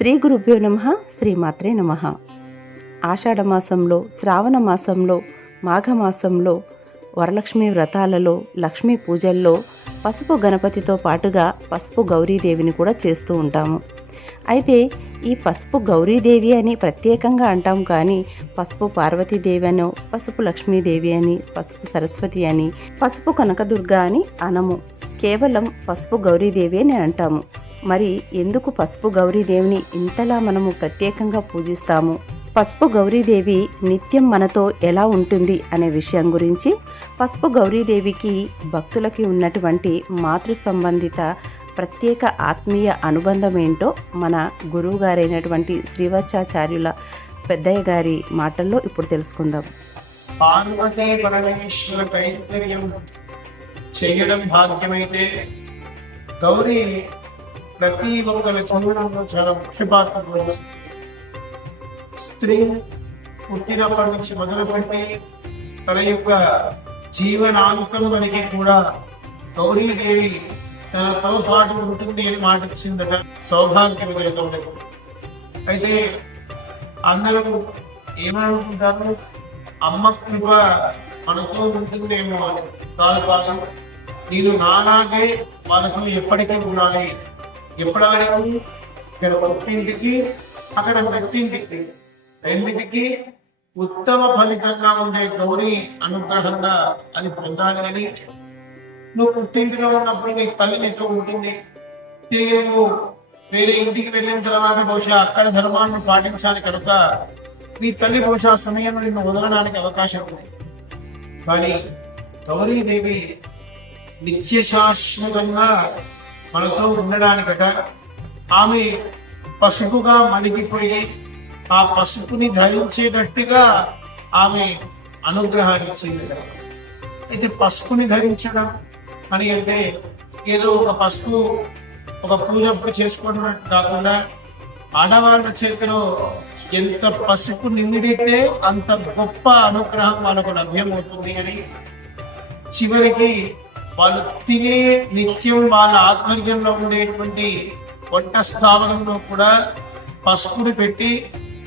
శ్రీ గురుభ్యో నమః. శ్రీమాత్రే నమః. ఆషాఢమాసంలో, శ్రావణ మాసంలో, మాఘమాసంలో, వరలక్ష్మి వ్రతాలలో, లక్ష్మీ పూజల్లో పసుపు గణపతితో పాటుగా పసుపు గౌరీదేవిని కూడా చేస్తూ ఉంటాము. అయితే ఈ పసుపు గౌరీదేవి అని ప్రత్యేకంగా అంటాం, కానీ పసుపు పార్వతీదేవి అనో, పసుపు లక్ష్మీదేవి అని, పసుపు సరస్వతి అని, పసుపు కనకదుర్గ అని అనము. కేవలం పసుపు గౌరీదేవి అని అంటాము. మరి ఎందుకు పసుపు గౌరీదేవిని ఇంతలా మనము ప్రత్యేకంగా పూజిస్తాము? పసుపు గౌరీదేవి నిత్యం మనతో ఎలా ఉంటుంది అనే విషయం గురించి, పసుపు గౌరీదేవికి భక్తులకి ఉన్నటువంటి మాతృ సంబంధిత ప్రత్యేక ఆత్మీయ అనుబంధం ఏంటో మన గురువు గారైనటువంటి శ్రీవత్సాచార్యుల పెద్దయ్య గారి మాటల్లో ఇప్పుడు తెలుసుకుందాం. పార్వతీ పరమేశ్వర కైంకర్యం చేయడం భాగ్యమైతే గౌరీ ప్రతి ఒక్కరి చంద్రంలో చాలా ముఖ్య పాత్ర పోషిస్తుంది. స్త్రీ పుట్టినప్పటి నుంచి మొదలుపెట్టి తన యొక్క జీవనాంతం వరకు కూడా గౌరీదేవి తనతో పాటు ఉంటుంది అని మాట ఇచ్చిందట. సౌభాగ్యం కలుగుతుంది. అయితే అందరూ ఏమనుకుంటారు, అమ్మ కృప మనతో ఉంటుందేమో అని. కాదు, నేను నాలాగే వాళ్ళతో ఎప్పటికీ ఉండాలి. ఎప్పుడైనా ఇక్కడ పుట్టింటికి అక్కడ పెట్టింటికి రెండింటికి ఉత్తమ ఫలితంగా ఉండే గౌరీ అనుగ్రహంగా అది పొందాలి అని. నువ్వు పుట్టింటిలో ఉన్నప్పుడు నీ తల్లి నీతో ఉంటుంది. తిరిగి నువ్వు వేరే ఇంటికి వెళ్ళిన తర్వాత బహుశా అక్కడ ధర్మాన్ని పాటించాలి కనుక నీ తల్లి బహుశా సమయంలో నిన్ను వదలడానికి అవకాశం ఉంది. కానీ గౌరీదేవి నిత్య శాశ్వతంగా మనతో ఉండడానికట ఆమె పసుపుగా మలిగిపోయి ఆ పసుపుని ధరించేటట్టుగా ఆమె అనుగ్రహాన్ని ఇచ్చింది. అయితే పసుపుని ధరించడం అని అంటే ఏదో ఒక పసుపు ఒక పూజ చేసుకోవడం కాకుండా ఆడవాళ్ళ చేతిలో ఎంత పసుపు నిండితే అంత గొప్ప అనుగ్రహం వాళ్ళకు లభ్యమవుతుంది అని, చివరికి వాళ్ళు తినే నిత్యం వాళ్ళ ఆధ్వర్యంలో ఉండేటువంటి వంట స్థావరంలో కూడా పసుపుని పెట్టి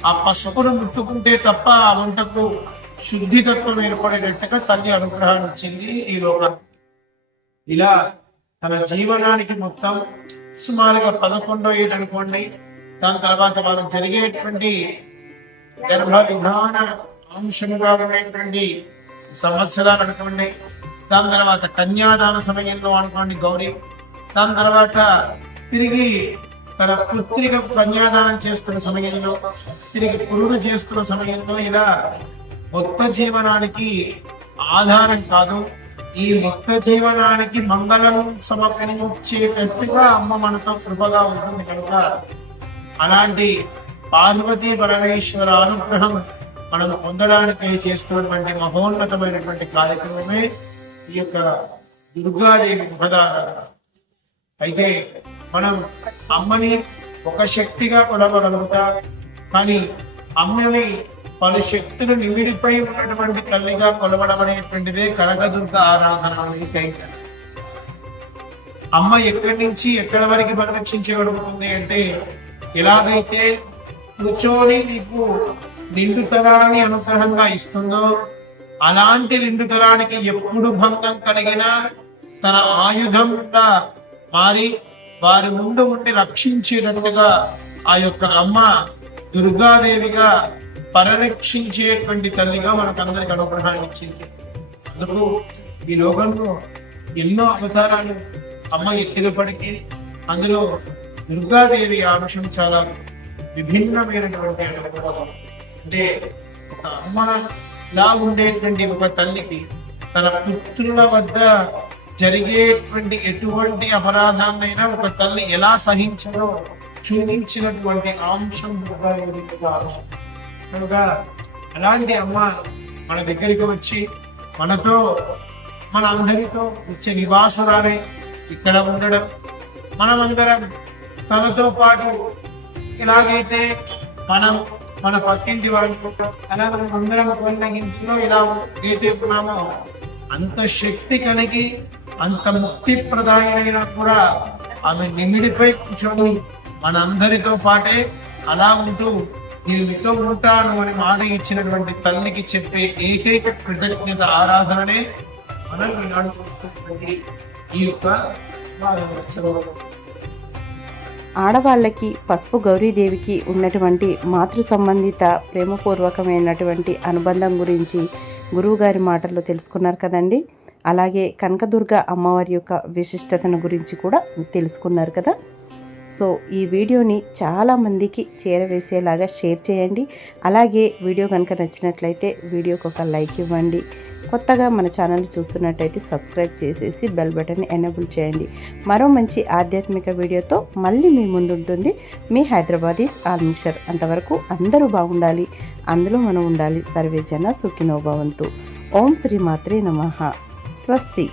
ఆ పసుపును ముట్టుకుంటే తప్ప ఆ వంటకు శుద్ధితత్వం ఏర్పడేటట్టుగా తల్లి అనుగ్రహాన్ని ఇచ్చింది ఈ లోకం. ఇలా తన జీవనానికి మొత్తం సుమారుగా 11 ఏళ్ళు అనుకోండి. దాని తర్వాత వాళ్ళకి జరిగేటువంటి గర్భ విధాన అంశముగా ఉండేటువంటి సంవత్సరాలు అనుకోండి. దాని తర్వాత కన్యాదాన సమయంలో అనుకోండి గౌరీ. దాని తర్వాత తిరిగి తన పుత్రిక కన్యాదానం చేస్తున్న సమయంలో, తిరిగి పురుడు చేస్తున్న సమయంలో, ఇలా మొత్త జీవనానికి ఆధారం కాదు, ఈ మొత్త జీవనానికి మంగళం సమర్పించేటట్టుగా అమ్మ మనతో కృపగా ఉంటుంది కనుక అలాంటి పార్వతీ పరమేశ్వర అనుగ్రహం మనం పొందడానికి చేస్తున్నటువంటి మహోన్నతమైనటువంటి కార్యక్రమమే ఈ యొక్క దుర్గాదేవి ఉపదాన. అయితే మనం అమ్మని ఒక శక్తిగా కొలవగలుగుతాం, కానీ అమ్మని పలు శక్తులు నిమిడిపై ఉన్నటువంటి తల్లిగా కొలవడం అనేటువంటిదే కనకదుర్గ ఆరాధన. అమ్మ ఎక్కడి నుంచి ఎక్కడి వరకు పరిరక్షించగలుగుతుంది అంటే, ఎలాగైతే కూర్చొని నీకు నిండుతరాన్ని అనుగ్రహంగా ఇస్తుందో, అలాంటి నిండుతరానికి ఎప్పుడు భంగం కలిగినా తన ఆయుధంగా మారి వారి ముందు ఉండి రక్షించేటట్టుగా ఆ యొక్క అమ్మ దుర్గాదేవిగా పరిరక్షించేటువంటి తల్లిగా మనకందరికి అనుగ్రహాన్ని ఇచ్చింది. అందుకు ఈ లోకంలో ఎన్నో అవతారాలు అమ్మ ఎత్తినప్పటికీ అందులో దుర్గాదేవి అంశం చాలా విభిన్నమైనటువంటి అనుభవం. అంటే ఒక అమ్మలా ఉండేటువంటి ఒక తల్లికి తన పుత్రుల వద్ద జరిగేటువంటి ఎటువంటి అపరాధాన్నైనా ఒక తల్లి ఎలా సహించదో చూపించినటువంటి అంశం అంశం కనుక అలాంటి అమ్మ మన దగ్గరికి వచ్చి మనతో, మన అందరితో నిత్య నివాసురాలే ఇక్కడ ఉండడం, మనమందరం తనతో పాటు ఎలాగైతే మనం మన పక్కింటి వాళ్ళు అలా మనం అందరం కొన్ని ఇంట్లో ఇలా అయితే ఉన్నామో అంత శక్తి కలిగి అంత ముక్తి ప్రదాయైనా కూడా ఆమె నిమిడిపై కూర్చొని మనందరితో పాటే అలా ఉంటూ నేను మీతో ఉంటాను అని మాట ఇచ్చినటువంటి తల్లికి చెప్పే ఏకైక కృతజ్ఞత ఆరాధననే మనం ఈనాడు చూస్తున్నటువంటి ఈ యొక్క ఆడవాళ్ళకి పసుపు గౌరీదేవికి ఉన్నటువంటి మాతృ సంబంధిత ప్రేమపూర్వకమైనటువంటి అనుబంధం గురించి గురువుగారి మాటల్లో తెలుసుకున్నారు కదండి. అలాగే కనకదుర్గ అమ్మవారి యొక్క విశిష్టతను గురించి కూడా తెలుసుకున్నారు కదా. సో ఈ వీడియోని చాలామందికి చేరవేసేలాగా షేర్ చేయండి. అలాగే వీడియో కనుక నచ్చినట్లయితే వీడియోకి ఒక లైక్ ఇవ్వండి. కొత్తగా మన ఛానల్ చూస్తున్నట్టయితే సబ్స్క్రైబ్ చేసేసి బెల్ బటన్ ఎనేబుల్ చేయండి. మరో మంచి ఆధ్యాత్మిక వీడియోతో మళ్ళీ మీ ముందుంటుంది మీ హైదరాబాదీస్ ఆల్ మిక్చర్. అంతవరకు అందరూ బాగుండాలి, అందులో మనం ఉండాలి. సర్వే జన సుఖినో భవంతు. ఓం శ్రీ మాత్రే నమః. స్వస్తి.